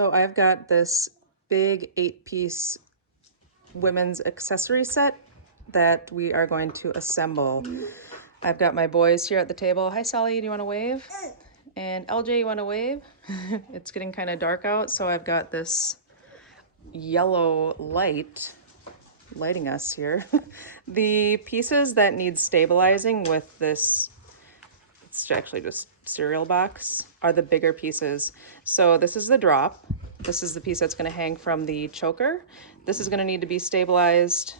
So I've got this big 8-piece women's accessory set that we are going to assemble. I've got my boys here at the table. Hi, Sally, do you want to wave? And LJ, you want to wave? It's getting kind of dark out, so I've got this yellow light lighting us here. The pieces that need stabilizing with this, it's actually just cereal box, are the bigger pieces. So this is the drop. This is the piece that's going to hang from the choker. This is going to need to be stabilized,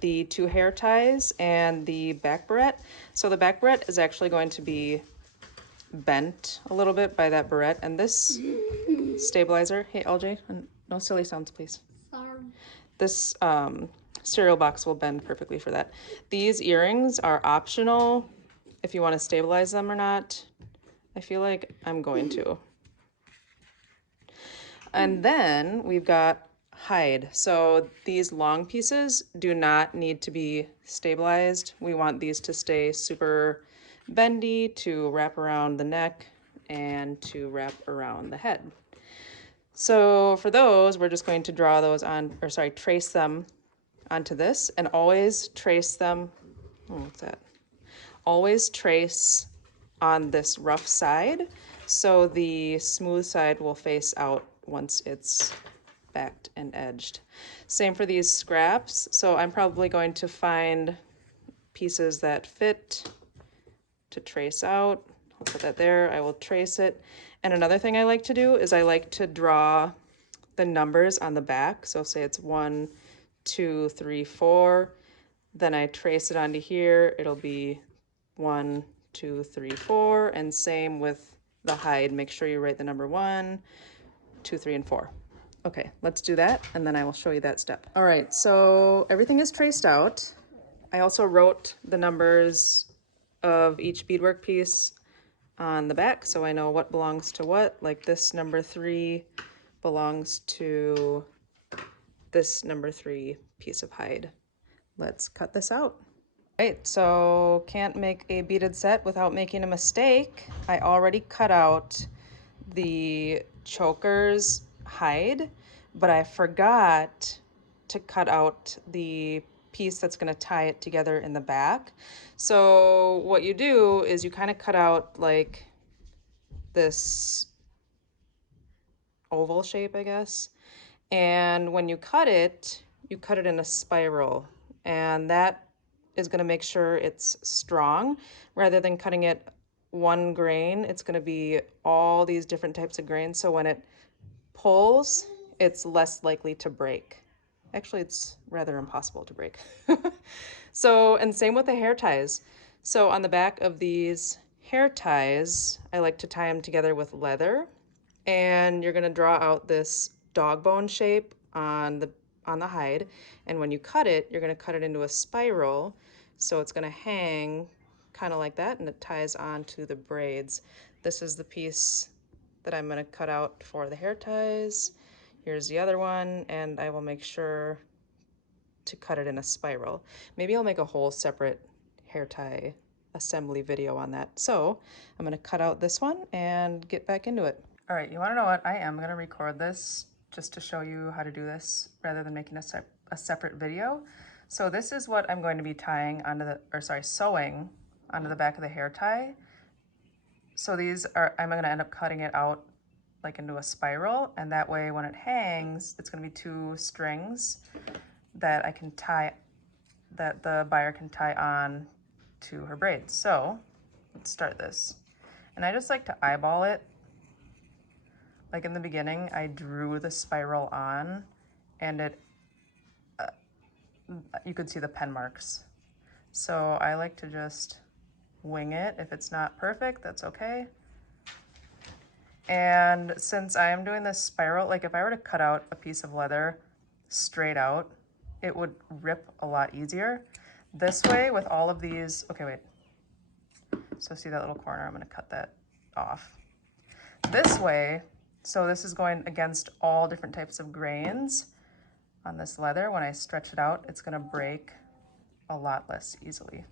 the 2 hair ties and the back barrette. So the back barrette is actually going to be bent a little bit by that barrette, and this stabilizer, hey LJ, no silly sounds please. Sorry. This cereal box will bend perfectly for that. These earrings are optional if you want to stabilize them or not. I feel like I'm going to. And then we've got hide. So these long pieces do not need to be stabilized. We want these to stay super bendy to wrap around the neck and to wrap around the head. So for those, we're just going to draw those on, or sorry, trace them onto this, and always trace them, oh, what's that? Always trace on this rough side, so the smooth side will face out once it's backed and edged. Same for these scraps, so I'm probably going to find pieces that fit to trace out. I'll put that there, I will trace it. And another thing I like to do is I like to draw the numbers on the back. So say it's 1, 2, 3, 4. Then I trace it onto here. It'll be 1, 2, 3, 4. And same with the hide. Make sure you write the number 1, 2, 3, and 4. Okay, let's do that, and then I will show you that step. All right, so everything is traced out. I also wrote the numbers of each beadwork piece on the back, so I know what belongs to what. Like this number 3 belongs to this number 3 piece of hide. Let's cut this out. All right, so can't make a beaded set without making a mistake. I already cut out the choker's hide, but I forgot to cut out the piece that's going to tie it together in the back. So what you do is you kind of cut out like this oval shape, I guess. And when you cut it in a spiral, and that is going to make sure it's strong. Rather than cutting it one grain, it's going to be all these different types of grains, so when it pulls, it's less likely to break. Actually, it's rather impossible to break. So, and same with the hair ties. So on the back of these hair ties, I like to tie them together with leather, and you're going to draw out this dog bone shape on the hide, and when you cut it, you're going to cut it into a spiral, so it's going to hang kind of like that, and it ties onto the braids. This is the piece that I'm going to cut out for the hair ties. Here's the other one, and I will make sure to cut it in a spiral. Maybe I'll make a whole separate hair tie assembly video on that. So I'm going to cut out this one and get back into it. All right, you want to know what? I am going to record this just to show you how to do this rather than making a separate video. So this is what I'm going to be tying onto the, or sorry, sewing onto the back of the hair tie. So these are, I'm going to end up cutting it out like into a spiral, and that way when it hangs, it's going to be 2 strings that I can tie, that the buyer can tie on to her braids. So let's start this. And I just like to eyeball it. Like in the beginning, I drew the spiral on, and it, you could see the pen marks. So I like to just wing it. If it's not perfect, that's okay. And since I am doing this spiral, like if I were to cut out a piece of leather straight out, it would rip a lot easier. This way, with all of these, okay, wait. So see that little corner? I'm gonna cut that off. This way, so this is going against all different types of grains on this leather. When I stretch it out, it's gonna break a lot less easily.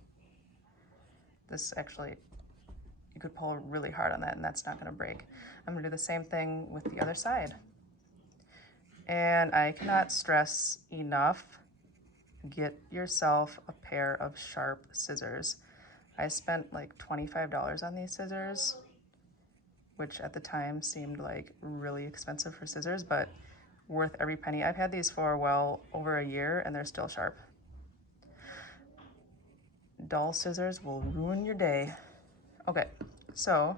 This actually, you could pull really hard on that and that's not gonna break. I'm gonna do the same thing with the other side. And I cannot stress enough, get yourself a pair of sharp scissors. I spent like $25 on these scissors, which at the time seemed like really expensive for scissors, but worth every penny. I've had these for well over a year and they're still sharp. Dull scissors will ruin your day. Okay, so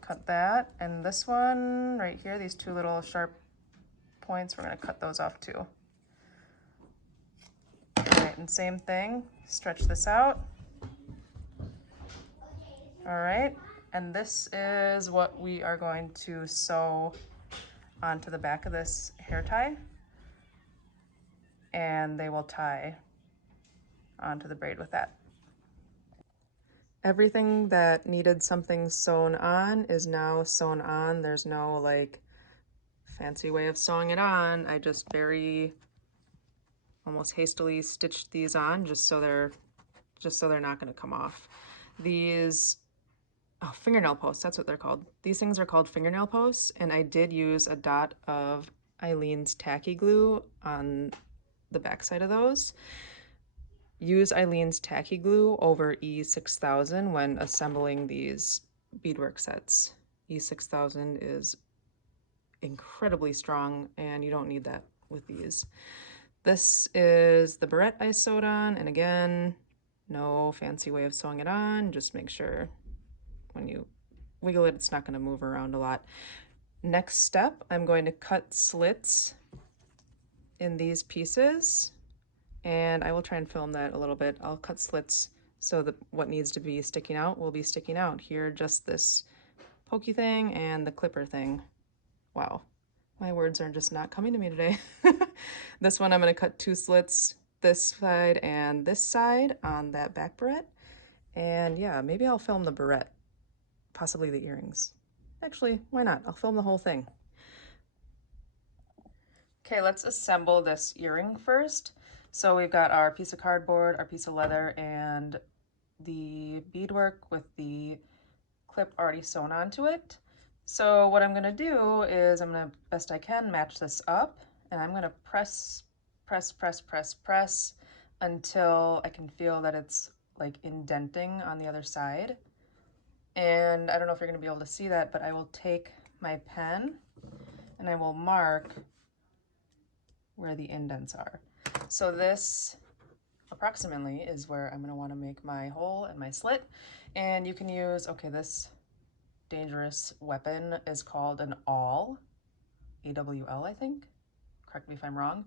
cut that, and this one right here, these two little sharp points, we're gonna cut those off too. All right, and same thing, stretch this out. All right, and this is what we are going to sew onto the back of this hair tie, and they will tie onto the braid with that. Everything that needed something sewn on is now sewn on. There's no like fancy way of sewing it on. I just very almost hastily stitched these on just so they're not going to come off. These fingernail posts, that's what they're called. These things are called fingernail posts, and I did use a dot of Eileen's tacky glue on the backside of those. Use Eileen's tacky glue over E6000 when assembling these beadwork sets. E6000 is incredibly strong and you don't need that with these. This is the barrette I sewed on, and again, no fancy way of sewing it on. Just make sure when you wiggle it, it's not going to move around a lot. Next step, I'm going to cut slits in these pieces, and I will try and film that a little bit. I'll cut slits so that what needs to be sticking out will be sticking out. Here, just this pokey thing and the clipper thing. Wow, my words are just not coming to me today. This one I'm going to cut 2 slits, this side and this side on that back barrette. And yeah, maybe I'll film the barrette, possibly the earrings. Actually, why not? I'll film the whole thing. Okay, let's assemble this earring first. So we've got our piece of cardboard, our piece of leather, and the beadwork with the clip already sewn onto it. So what I'm gonna do is I'm gonna, best I can, match this up, and I'm gonna press until I can feel that it's like indenting on the other side. And I don't know if you're gonna be able to see that, but I will take my pen and I will mark where the indents are. So this approximately is where I'm gonna wanna make my hole and my slit. And you can use, okay, this dangerous weapon is called an awl, A-W-L, I think. Correct me if I'm wrong.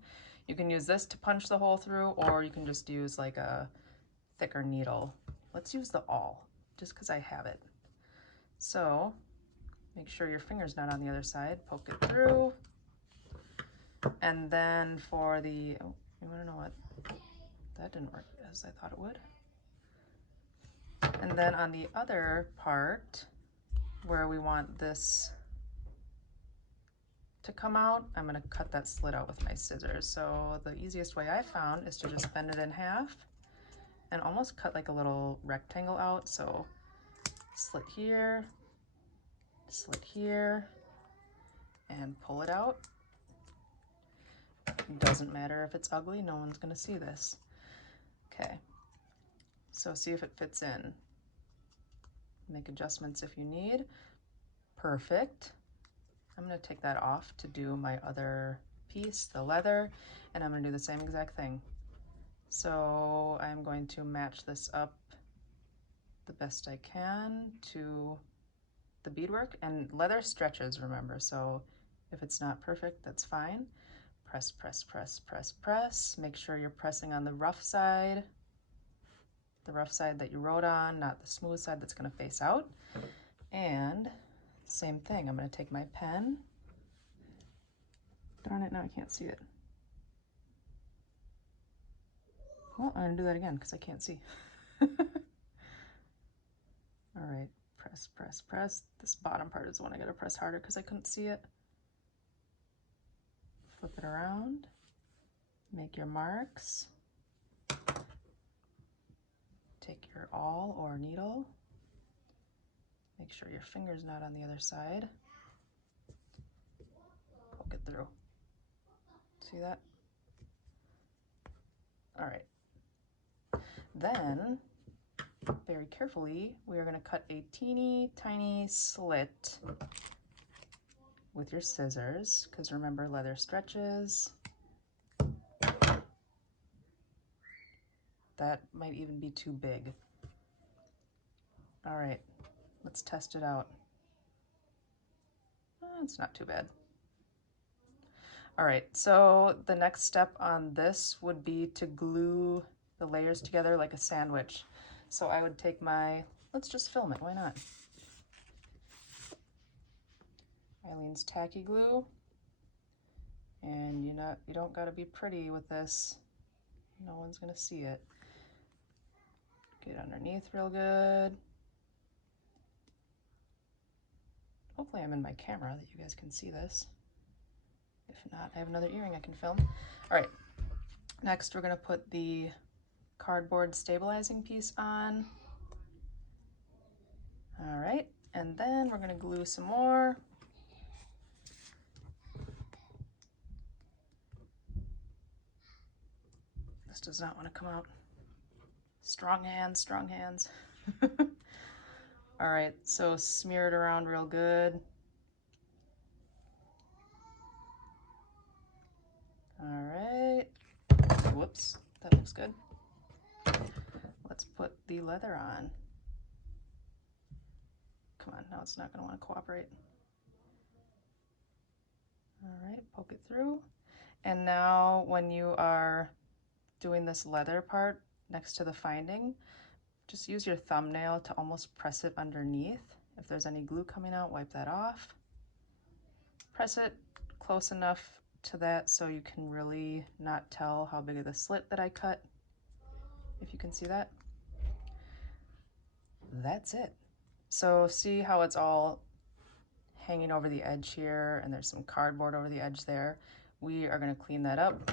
You can use this to punch the hole through, or you can just use like a thicker needle. Let's use the awl, just because I have it. So make sure your finger's not on the other side, poke it through. And then for the, oh, you wanna know what? That didn't work as I thought it would. And then on the other part, where we want this to come out, I'm gonna cut that slit out with my scissors. So the easiest way I found is to just bend it in half and almost cut like a little rectangle out. So slit here, and pull it out. Doesn't matter if it's ugly, no one's gonna see this. Okay, so see if it fits in. Make adjustments if you need. Perfect. I'm gonna take that off to do my other piece, the leather, and I'm gonna do the same exact thing. So I'm going to match this up the best I can to the beadwork, and leather stretches, remember, so if it's not perfect, that's fine. Press, press, press, press, press. Make sure you're pressing on the rough side that you wrote on, not the smooth side that's gonna face out. And same thing, I'm gonna take my pen. Darn it, now I can't see it. Well, I'm gonna do that again because I can't see. All right, press, press, press. This bottom part is the one I gotta press harder because I couldn't see it. Flip it around, make your marks. Take your awl or needle. Make sure your finger's not on the other side. through. See that? All right. Then, very carefully, we are going to cut a teeny tiny slit with your scissors, because remember, leather stretches. That might even be too big. All right, let's test it out. It's not too bad. All right, so the next step on this would be to glue the layers together like a sandwich. So I would take my, let's just film it, why not? Eileen's tacky glue. And you don't gotta be pretty with this. No one's gonna see it. Get it underneath real good. Hopefully I'm in my camera that you guys can see this. If not, I have another earring I can film. All right, next we're gonna put the cardboard stabilizing piece on. All right, and then we're gonna glue some more. This does not wanna come out. Strong hands, strong hands. All right, so smear it around real good. All right, whoops, that looks good. Let's put the leather on. Come on, now it's not gonna wanna cooperate. All right, poke it through. And now when you are doing this leather part next to the finding, just use your thumbnail to almost press it underneath. If there's any glue coming out, wipe that off. Press it close enough to that so you can really not tell how big of the slit that I cut, if you can see that. That's it. So see how it's all hanging over the edge here and there's some cardboard over the edge there. We are going to clean that up.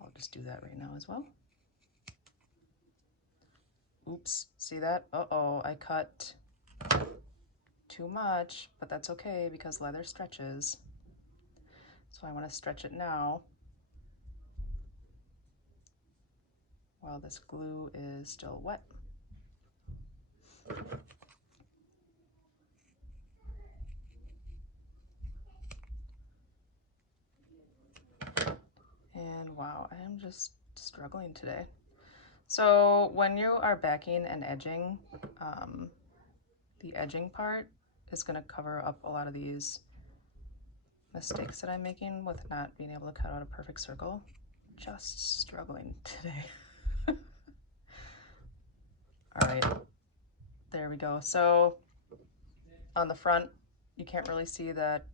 I'll just do that right now as well. Oops, see that? Uh-oh, I cut too much, but that's okay because leather stretches. So I want to stretch it now while this glue is still wet. And wow, I am just struggling today. So when you are backing and edging, the edging part is going to cover up a lot of these mistakes that I'm making with not being able to cut out a perfect circle. Just struggling today. All right, there we go. So on the front, you can't really see that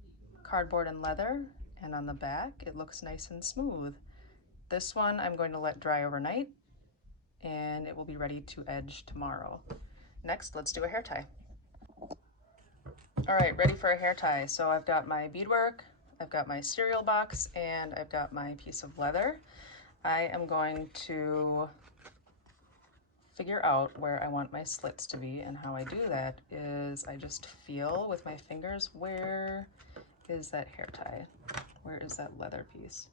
cardboard and leather, and on the back, it looks nice and smooth. This one I'm going to let dry overnight, and it will be ready to edge tomorrow. Next, let's do a hair tie. All right, ready for a hair tie. So I've got my beadwork, I've got my cereal box, and I've got my piece of leather. I am going to figure out where I want my slits to be, and how I do that is I just feel with my fingers, where is that hair tie? Where is that leather piece?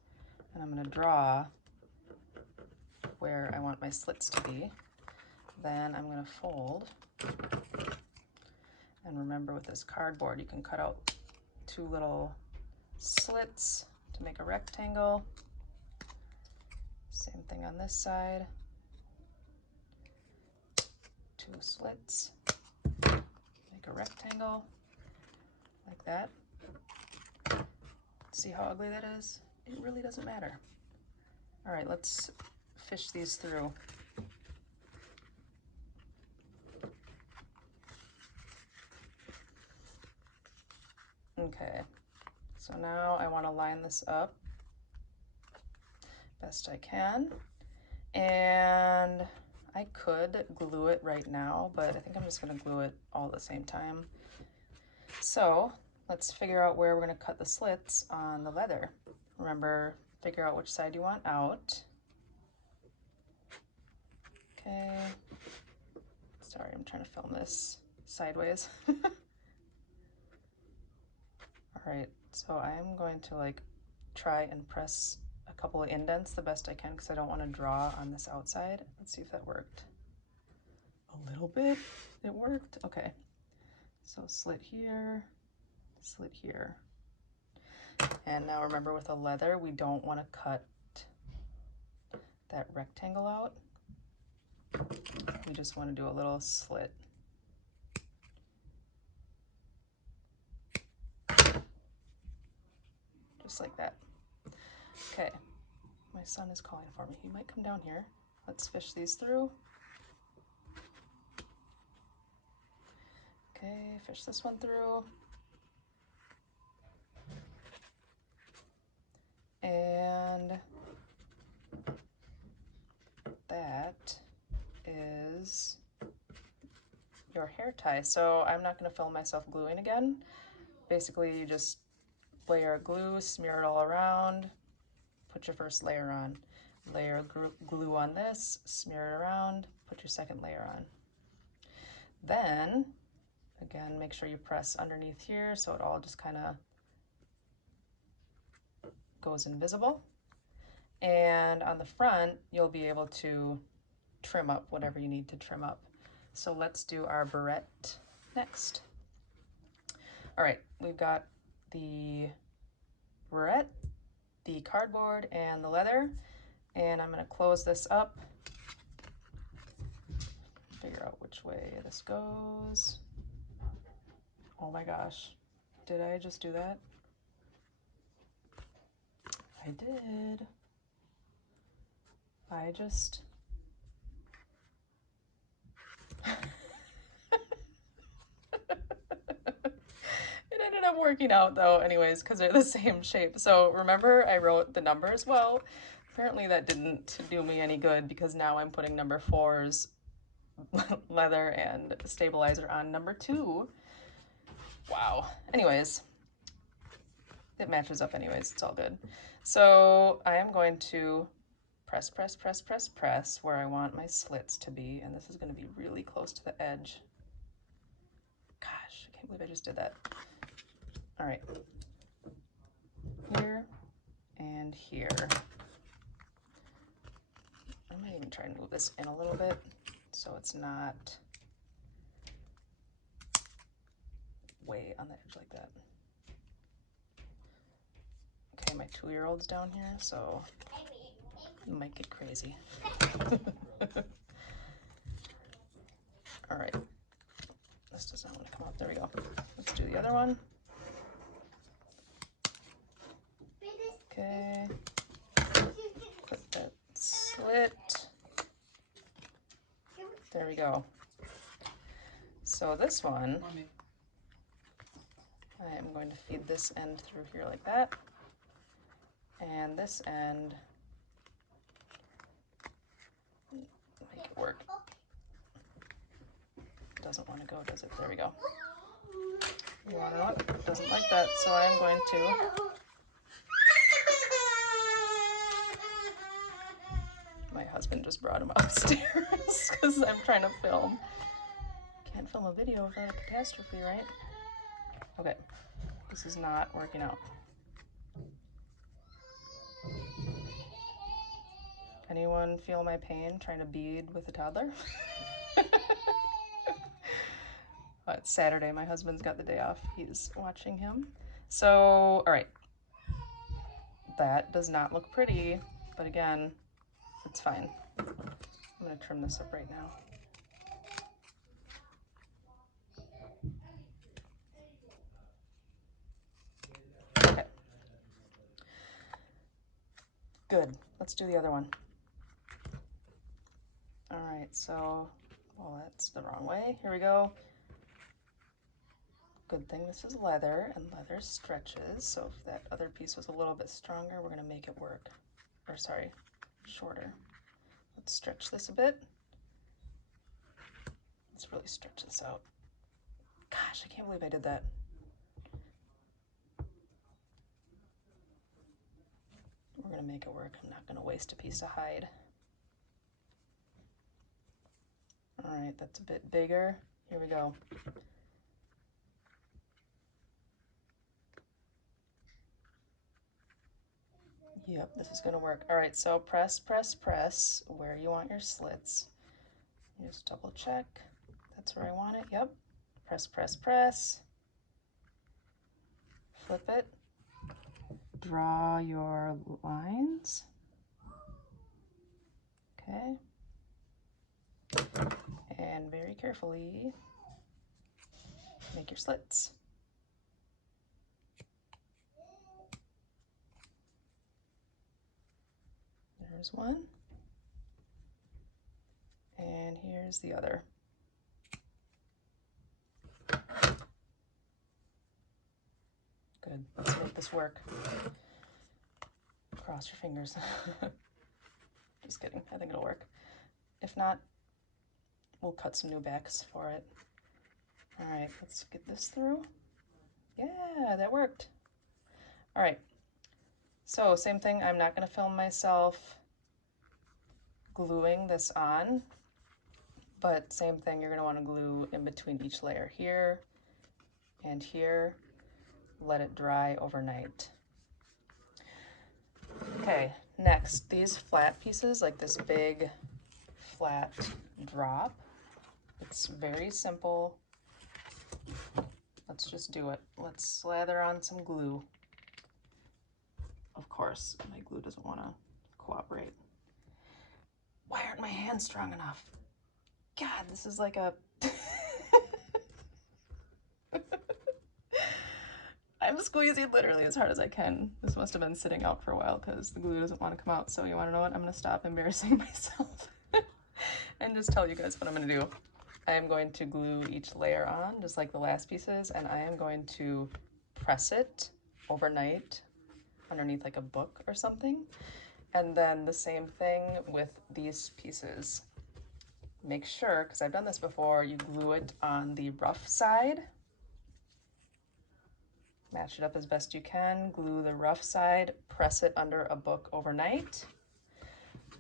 And I'm gonna draw where I want my slits to be. Then I'm gonna fold. And remember, with this cardboard, you can cut out 2 little slits to make a rectangle. Same thing on this side. 2 slits, make a rectangle like that. See how ugly that is? It really doesn't matter. All right, let's fish these through. Okay, so now I want to line this up best I can, and I could glue it right now, but I think I'm just going to glue it all at the same time. So let's figure out where we're going to cut the slits on the leather. Remember, figure out which side you want out. Okay, sorry, I'm trying to film this sideways. All All right, so I am going to like try and press a couple of indents the best I can because I don't want to draw on this outside. Let's see if that worked. A little bit, it worked. Okay, so slit here, slit here. And now remember, with a leather, we don't want to cut that rectangle out. We just want to do a little slit. Just like that. Okay, my son is calling for me. He might come down here. Let's fish these through. Okay, fish this one through. And that is your hair tie. So I'm not going to film myself gluing again. Basically, you just layer glue, smear it all around, put your first layer on. Layer glue on this, smear it around, put your second layer on. Then, again, make sure you press underneath here so it all just kind of goes invisible. And on the front, you'll be able to trim up whatever you need to trim up. So let's do our barrette next. All right, we've got the barrette, the cardboard, and the leather. And I'm gonna close this up, figure out which way this goes. Oh my gosh, did I just do that? I did. I just... It ended up working out though anyways because they're the same shape. So remember I wrote the numbers? Well, apparently that didn't do me any good because now I'm putting number 4's leather and stabilizer on number 2. Wow. Anyways, it matches up anyways. It's all good. So I am going to press, press, press, press, press where I want my slits to be. And this is going to be really close to the edge. Gosh, I can't believe I just did that. All right. Here and here. I might even try and move this in a little bit so it's not way on the edge like that. Okay, my 2-year-old's down here, so you might get crazy. All right, this does not want to come up. There we go. Let's do the other one. Okay, put that slit. There we go. So this one, I am going to feed this end through here like that. And this end, make it work. Doesn't want to go, does it? There we go. You want to know what? It doesn't like that, so I'm going to my husband just brought him upstairs because I'm trying to film. Can't film a video without a catastrophe, right? Okay, this is not working out. Anyone feel my pain trying to bead with a toddler? It's Saturday, my husband's got the day off. He's watching him. So, all right. That does not look pretty, but again, it's fine. I'm gonna trim this up right now. Okay. Good, let's do the other one. All right, so, well, that's the wrong way. Here we go. Good thing this is leather, and leather stretches, so if that other piece was a little bit stronger, we're gonna make it work. Or sorry, shorter. Let's stretch this a bit. Let's really stretch this out. Gosh, I can't believe I did that. We're gonna make it work. I'm not gonna waste a piece of hide. All right, that's a bit bigger. Here we go. Yep, this is gonna work. All right, so press, press, press where you want your slits. You just double check. That's where I want it, yep. Press, press, press. Flip it. Draw your lines. Okay. And very carefully make your slits. There's one. And here's the other. Good, let's make this work. Cross your fingers. Just kidding, I think it'll work. If not, we'll cut some new backs for it. All right, let's get this through. Yeah, that worked. All right, so same thing, I'm not gonna film myself gluing this on, but same thing, you're gonna wanna glue in between each layer here and here. Let it dry overnight. Okay, next, these flat pieces, like this big flat drop, it's very simple. Let's just do it. Let's slather on some glue. Of course, my glue doesn't want to cooperate. Why aren't my hands strong enough? God, this is like a... I'm squeezing literally as hard as I can. This must have been sitting out for a while because the glue doesn't want to come out. So you want to know what? I'm going to stop embarrassing myself and just tell you guys what I'm going to do. I am going to glue each layer on just like the last pieces, and I am going to press it overnight underneath like a book or something. And then the same thing with these pieces. Make sure, because I've done this before, you glue it on the rough side. Match it up as best you can, glue the rough side, press it under a book overnight.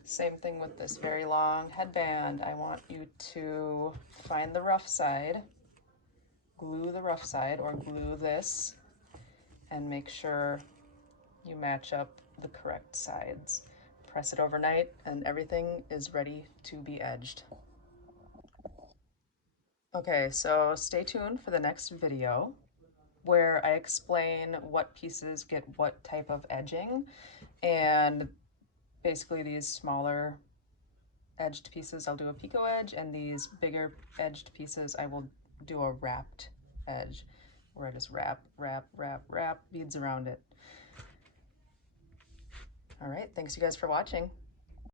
Same thing with this very long headband. I want you to find the rough side, glue the rough side, or glue this, and make sure you match up the correct sides. Press it overnight and everything is ready to be edged. Okay, so stay tuned for the next video where I explain what pieces get what type of edging, and basically these smaller edged pieces I'll do a picot edge, and these bigger edged pieces I will do a wrapped edge where I just wrap beads around it. All right, thanks you guys for watching.